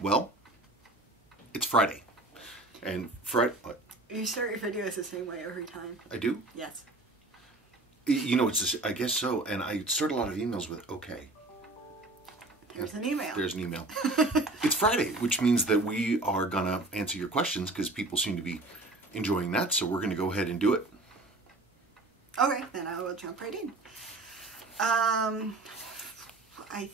Well, it's Friday. And Friday... You start your videos the same way every time. I do? Yes. You know, it's just, I guess so. And I start a lot of emails with okay. There's an email. There's an email. It's Friday, which means that we are going to answer your questions because people seem to be enjoying that. So we're going to go ahead and do it. Okay, then I will jump right in. I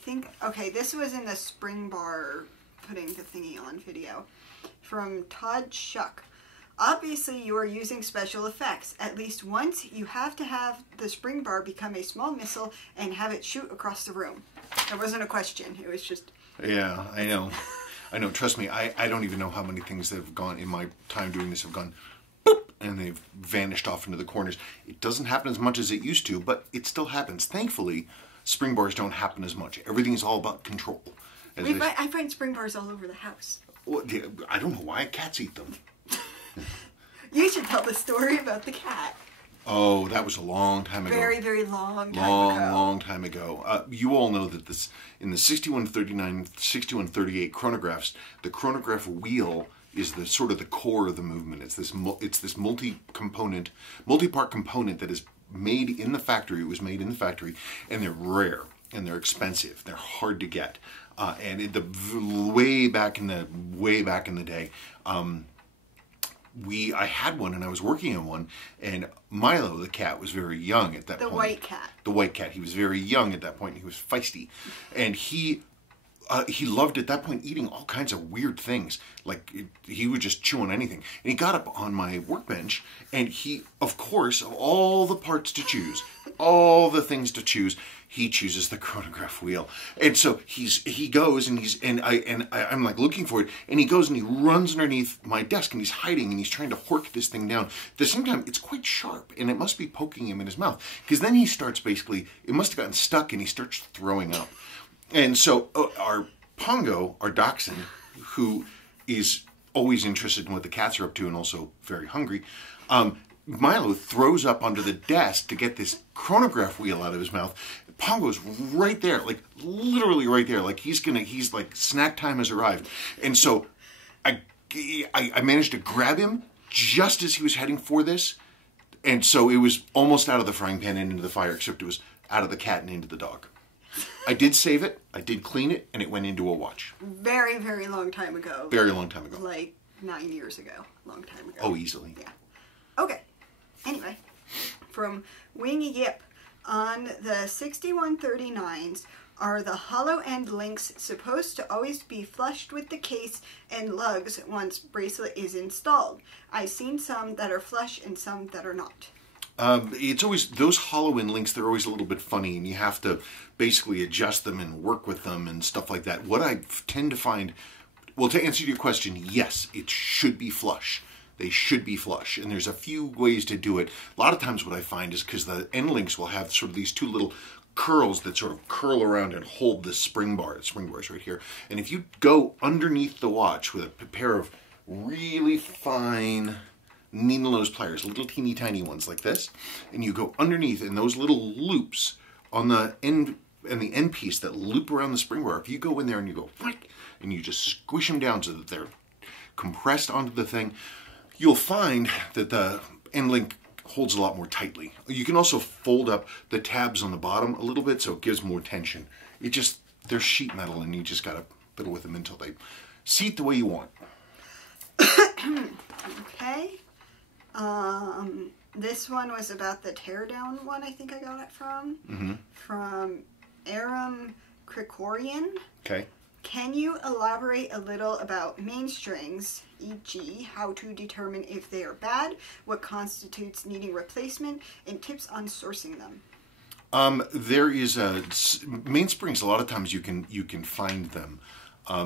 think, okay, this was in the spring bar putting the thingy on video from Todd Shuck. Obviously, you are using special effects. At least once, you have to have the spring bar become a small missile and have it shoot across the room. That wasn't a question. It was just... Yeah, I know. I know. Trust me, I don't even know how many things that have gone in my time doing this have gone boop, and they've vanished off into the corners. It doesn't happen as much as it used to, but it still happens. Thankfully, spring bars don't happen as much. Everything's all about control. I find spring bars all over the house. Well, yeah, I don't know why cats eat them. You should tell the story about the cat. Oh, that was a long time ago. Very, very long time ago. Long time ago. You all know that this in the 6139, 6138 chronographs, the chronograph wheel is the sort of the core of the movement. It's this multi-part component that is made in the factory. It was made in the factory, and they're rare and they're expensive. They're hard to get. Way back in the day, I had one and I was working on one, and Milo the cat was very young at that point. The white cat. The white cat. He was very young at that point. He was feisty, and he loved at that point eating all kinds of weird things. He would just chew on anything. And he got up on my workbench, and he, of course, of all the parts to choose, all the things to choose, he chooses the chronograph wheel. And so he goes and I'm like looking for it, and he goes and he runs underneath my desk, and he's hiding and he's trying to hork this thing down. At the same time, it's quite sharp, and it must be poking him in his mouth, because then he starts basically, it must have gotten stuck, and he starts throwing up. And so our Pongo, our dachshund, who is always interested in what the cats are up to and also very hungry, Milo throws up onto the desk to get this chronograph wheel out of his mouth. Pongo's right there, like literally right there, like he's like snack time has arrived. And so I managed to grab him just as he was heading for this. And so it was almost out of the frying pan and into the fire, except it was out of the cat and into the dog. I did save it, I did clean it, and it went into a watch. Very, very long time ago. Very long time ago. Like 9 years ago. Long time ago. Oh, easily. Yeah. Okay. Anyway, from Wingy Yip. On the 6139s, are the hollow end links supposed to always be flushed with the case and lugs once bracelet is installed? I've seen some that are flush and some that are not. It's always, those hollow end links, they're always a little bit funny, and you have to basically adjust them and work with them and stuff like that. What I tend to find, well, to answer your question, yes, it should be flush. They should be flush, and there's a few ways to do it. A lot of times what I find is because the end links will have sort of these two little curls that sort of curl around and hold the spring bar. The spring bar is right here. And if you go underneath the watch with a pair of really fine needle nose pliers, little teeny tiny ones like this, and you go underneath, and those little loops on the end and the end piece that loop around the spring bar, if you go in there and you go whack, and you just squish them down so that they're compressed onto the thing, you'll find that the end link holds a lot more tightly. You can also fold up the tabs on the bottom a little bit so it gives more tension. They're sheet metal, and you just gotta fiddle with them until they seat the way you want. Okay. This one was about the teardown one, I think I got it from. Mm-hmm. From Aram Krikorian. Okay. Can you elaborate a little about mainsprings, e.g. how to determine if they are bad, what constitutes needing replacement, and tips on sourcing them? There is mainsprings. A lot of times you can find them.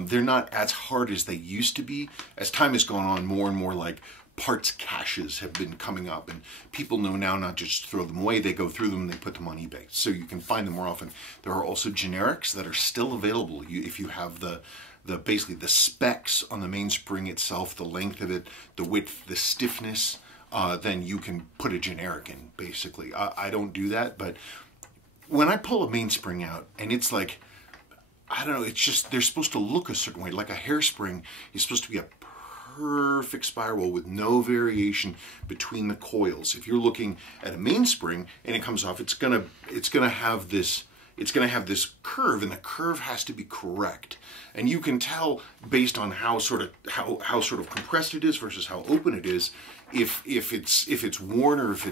They're not as hard as they used to be. As time has gone on, more and more like parts caches have been coming up, and people know now not just to throw them away. They go through them and they put them on eBay, so you can find them more often. There are also generics that are still available. If you have basically the specs on the mainspring itself, the length of it, the width, the stiffness, then you can put a generic in. Basically, I don't do that, but when I pull a mainspring out and it's like I don't know, it's just, they're supposed to look a certain way. Like a hairspring is supposed to be a perfect spiral with no variation between the coils. If you're looking at a mainspring and it comes off, it's gonna have this curve, and the curve has to be correct. And you can tell based on how sort of compressed it is versus how open it is, if it's worn or if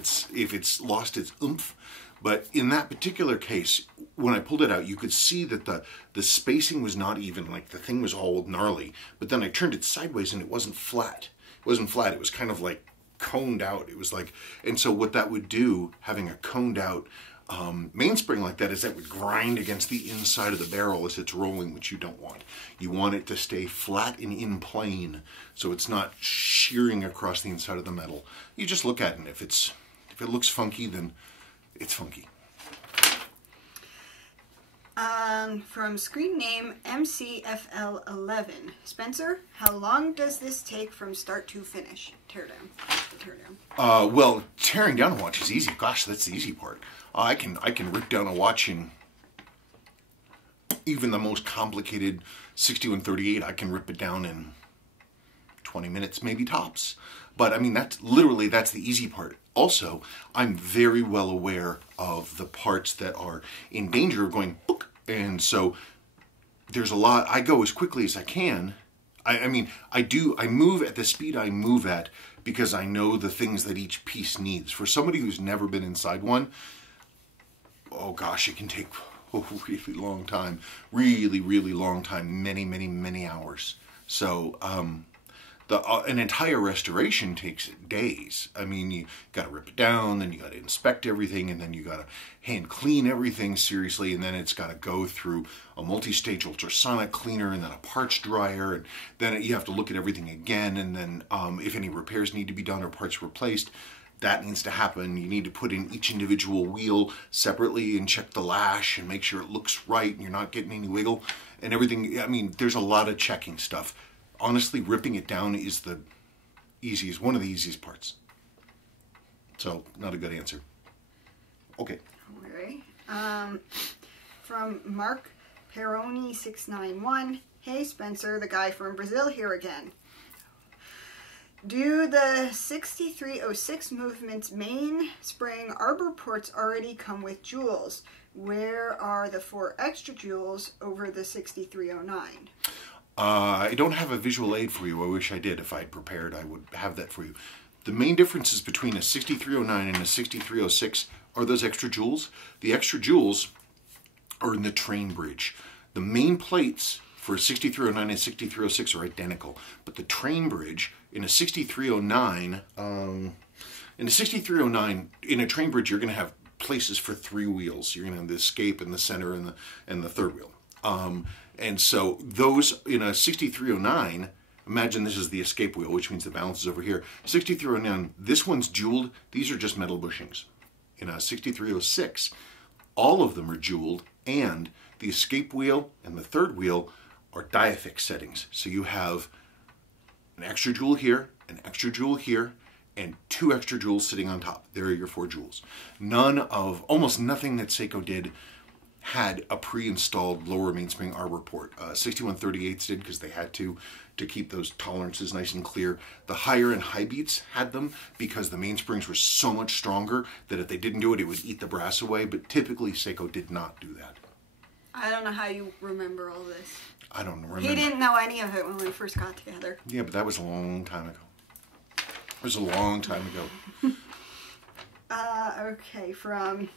it's lost its oomph. But in that particular case, when I pulled it out, you could see that the spacing was not even, like the thing was all gnarly. But then I turned it sideways and it wasn't flat. It wasn't flat. It was kind of like coned out. It was like, and so what that would do, having a coned out mainspring like that, is that would grind against the inside of the barrel as it's rolling, which you don't want. You want it to stay flat and in plane, so it's not shearing across the inside of the metal. You just look at it, and if it looks funky, then it's funky. From screen name MCFL11. Spencer, how long does this take from start to finish? Teardown. Well, tearing down a watch is easy. Gosh, that's the easy part. I can rip down a watch in even the most complicated 6138. I can rip it down in 20 minutes, maybe tops. But I mean, that's the easy part. Also, I'm very well aware of the parts that are in danger of going book, and so there's a lot. I go as quickly as I can. I move at the speed I move at because I know the things that each piece needs. For somebody who's never been inside one, oh gosh, it can take a really long time. Really, really long time. Many, many, many hours. So, an entire restoration takes days. I mean, you got to rip it down, then you got to inspect everything, and then you got to hand clean everything seriously, and then it's got to go through a multi-stage ultrasonic cleaner, and then a parts dryer, and then you have to look at everything again, and then if any repairs need to be done or parts replaced, that needs to happen. You need to put in each individual wheel separately and check the lash and make sure it looks right and you're not getting any wiggle and everything. I mean, there's a lot of checking stuff. Honestly, ripping it down is one of the easiest parts. So, not a good answer. Okay. Okay. From Mark Peroni691. Hey Spencer, the guy from Brazil here again. Do the 6306 movement's mainspring arbor ports already come with jewels? Where are the 4 extra jewels over the 6309? I don't have a visual aid for you. I wish I did. If I'd prepared, I would have that for you. The main differences between a 6309 and a 6306 are those extra jewels. The extra jewels are in the train bridge. The main plates for a 6309 and 6306 are identical, but the train bridge in a 6309, in a train bridge, you're going to have places for 3 wheels. You're going to have the escape in the center and the third wheel. And so those in a 6309, imagine this is the escape wheel, which means the balance is over here. 6309, this one's jeweled. These are just metal bushings. In a 6306, all of them are jeweled, and the escape wheel and the third wheel are diafix settings. So you have an extra jewel here, an extra jewel here, and 2 extra jewels sitting on top. There are your 4 jewels. Almost nothing that Seiko did had a pre-installed lower mainspring arbor port. 6138s did because they had to keep those tolerances nice and clear. The higher and high beats had them because the mainsprings were so much stronger that if they didn't do it, it would eat the brass away, but typically Seiko did not do that. I don't know how you remember all this. I don't remember. He didn't know any of it when we first got together. Yeah, but that was a long time ago. It was a long time ago. Okay, from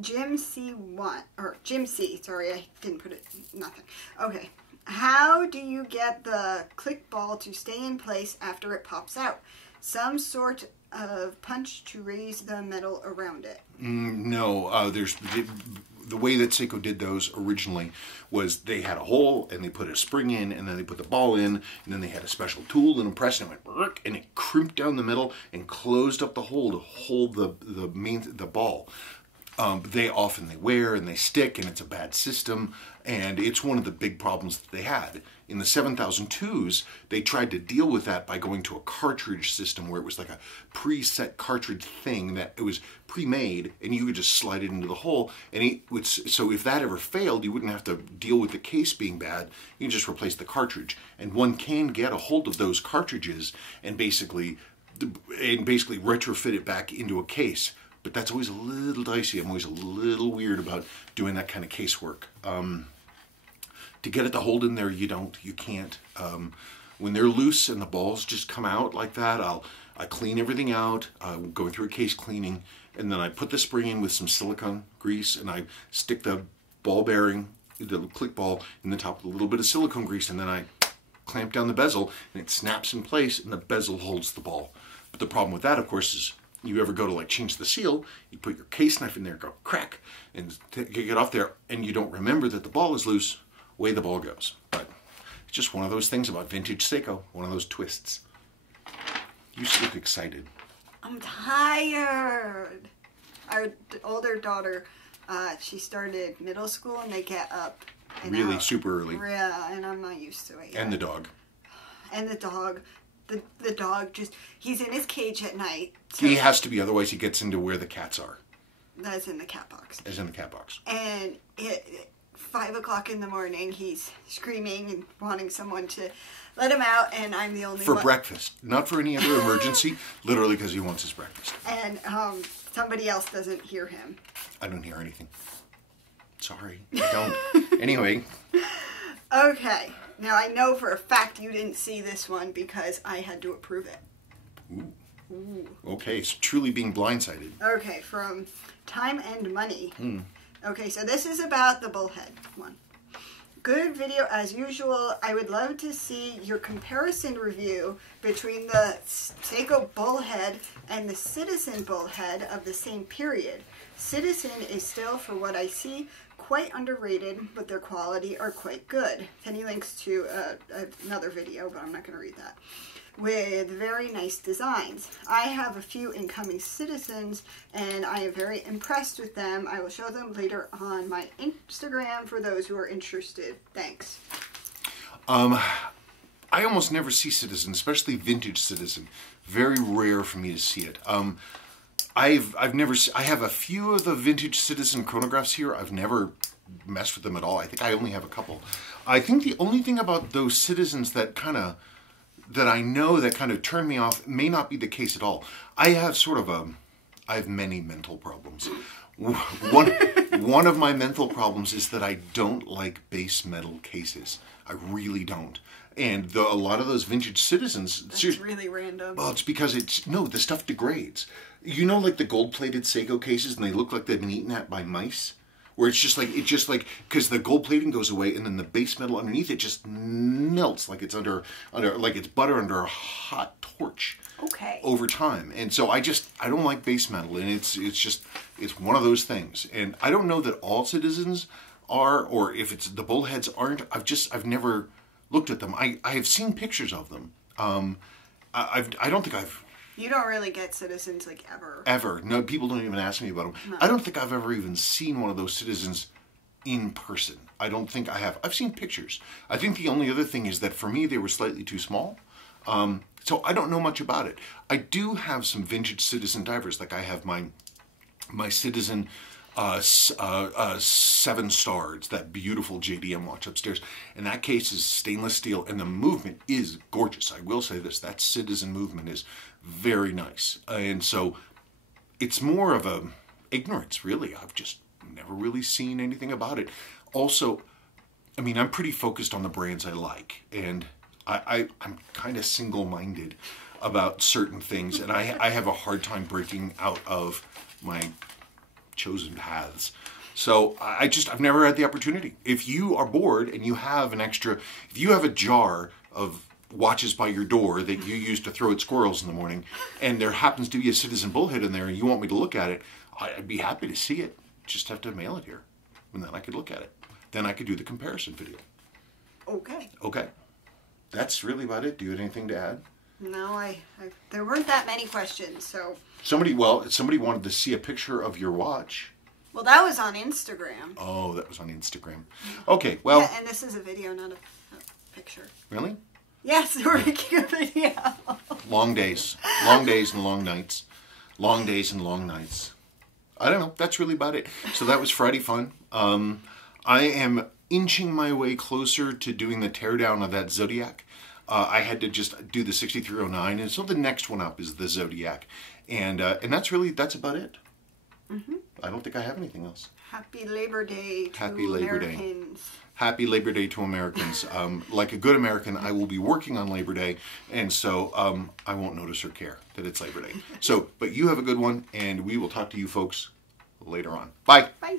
Jim C1, or Jim C, sorry, I didn't put it, nothing. Okay, how do you get the click ball to stay in place after it pops out? Some sort of punch to raise the metal around it. No, the way that Seiko did those originally was they had a hole and they put a spring in and then they put the ball in and then they had a special tool and a press and it went and it crimped down the middle and closed up the hole to hold the ball. they wear and they stick, and it's a bad system, and it's one of the big problems that they had. In the 7002s, they tried to deal with that by going to a cartridge system where it was like a preset cartridge thing that it was pre-made, and you could just slide it into the hole, and so if that ever failed, you wouldn't have to deal with the case being bad. You can just replace the cartridge, and one can get a hold of those cartridges and basically retrofit it back into a case. But that's always a little dicey. I'm always a little weird about doing that kind of casework. To get it to hold in there, you can't. When they're loose and the balls just come out like that, I clean everything out, going through a case cleaning, and then I put the spring in with some silicone grease, and I stick the ball bearing, the click ball, in the top with a little bit of silicone grease, and then I clamp down the bezel, and it snaps in place, and the bezel holds the ball. But the problem with that, of course, is you ever go to like change the seal, you put your case knife in there, go crack, and get off there, and you don't remember that the ball is loose, away the ball goes. But it's just one of those things about vintage Seiko, one of those twists. You look excited. I'm tired. Our older daughter, she started middle school, and they get up and really out. super early. Yeah, and I'm not used to it yet. And the dog. And the dog. The dog just, he's in his cage at night. So He has to be, otherwise he gets into where the cats are. That's in the cat box. As in the cat box. And at 5 o'clock in the morning, he's screaming and wanting someone to let him out, and I'm the only For one. breakfast. Not for any other emergency, literally because he wants his breakfast. And somebody else doesn't hear him. I don't hear anything. Sorry, I don't. Anyway. Okay. Now, I know for a fact you didn't see this one because I had to approve it. Ooh. Okay, it's truly being blindsided. Okay, from Time and Money. Okay, so this is about the bullhead one. Good video as usual. I would love to see your comparison review between the Seiko bullhead and the Citizen bullhead of the same period. Citizen is still, for what I see, quite underrated, but their quality are quite good. Penny links to another video, but I'm not going to read that, with very nice designs. I have a few incoming Citizens, and I am very impressed with them. I will show them later on my Instagram for those who are interested. Thanks. I almost never see Citizen, especially vintage Citizen. Very rare for me to see it. I have a few of the vintage Citizen chronographs here. I've never messed with them at all. I think I only have a couple. I think the only thing about those Citizens that I know that kind of turned me off may not be the case at all. I have many mental problems. One of my mental problems is that I don't like base metal cases. I really don't. And a lot of those vintage Citizens... That's really random. Well, it's because the stuff degrades. You know, like the gold-plated Seiko cases, and they look like they've been eaten at by mice? Where it's just like, because the gold plating goes away, and then the base metal underneath it just melts like it's like it's butter under a hot torch. Okay. Over time. And so I don't like base metal, and it's one of those things. And I don't know that all Citizens are, or if it's the bullheads aren't. I've never looked at them. I have seen pictures of them. I don't think I've... You don't really get Citizens like ever. Ever. No, people don't even ask me about them. No. I don't think I've ever even seen one of those Citizens in person. I don't think I have. I've seen pictures. I think the only other thing is that for me they were slightly too small. So I don't know much about it. I do have some vintage Citizen divers. Like I have my Citizen 7 stars, that beautiful JDM watch upstairs. And that case is stainless steel, and the movement is gorgeous. I will say this, that Citizen movement is very nice. And so it's more of a ignorance, really. I've just never really seen anything about it. Also, I mean, I'm pretty focused on the brands I like, and I'm kind of single-minded about certain things, and I have a hard time breaking out of my chosen paths. So I've never had the opportunity. If you are bored and you have if you have a jar of watches by your door that you use to throw at squirrels in the morning, and there happens to be a Citizen bullhead in there and you want me to look at it, I'd be happy to see it. Just have to mail it here, and then I could look at it. Then I could do the comparison video. Okay. That's really about it. Do you have anything to add? No, there weren't that many questions, so... Somebody wanted to see a picture of your watch. Well, that was on Instagram. Oh, that was on Instagram. Okay, well... Yeah, and this is a video, not a picture. Really? Yes, we're making a video. Long days. Long days and long nights. Long days and long nights. I don't know. That's really about it. So that was Friday Fun. I am inching my way closer to doing the teardown of that Zodiac. I had to just do the 6309, and so the next one up is the Zodiac. And that's about it. Mm-hmm. I don't think I have anything else. Happy Labor Day to Happy Labor Americans. Day. Happy Labor Day to Americans. Like a good American, I will be working on Labor Day, and so I won't notice or care that it's Labor Day. So, but you have a good one, and we will talk to you folks later on. Bye. Bye.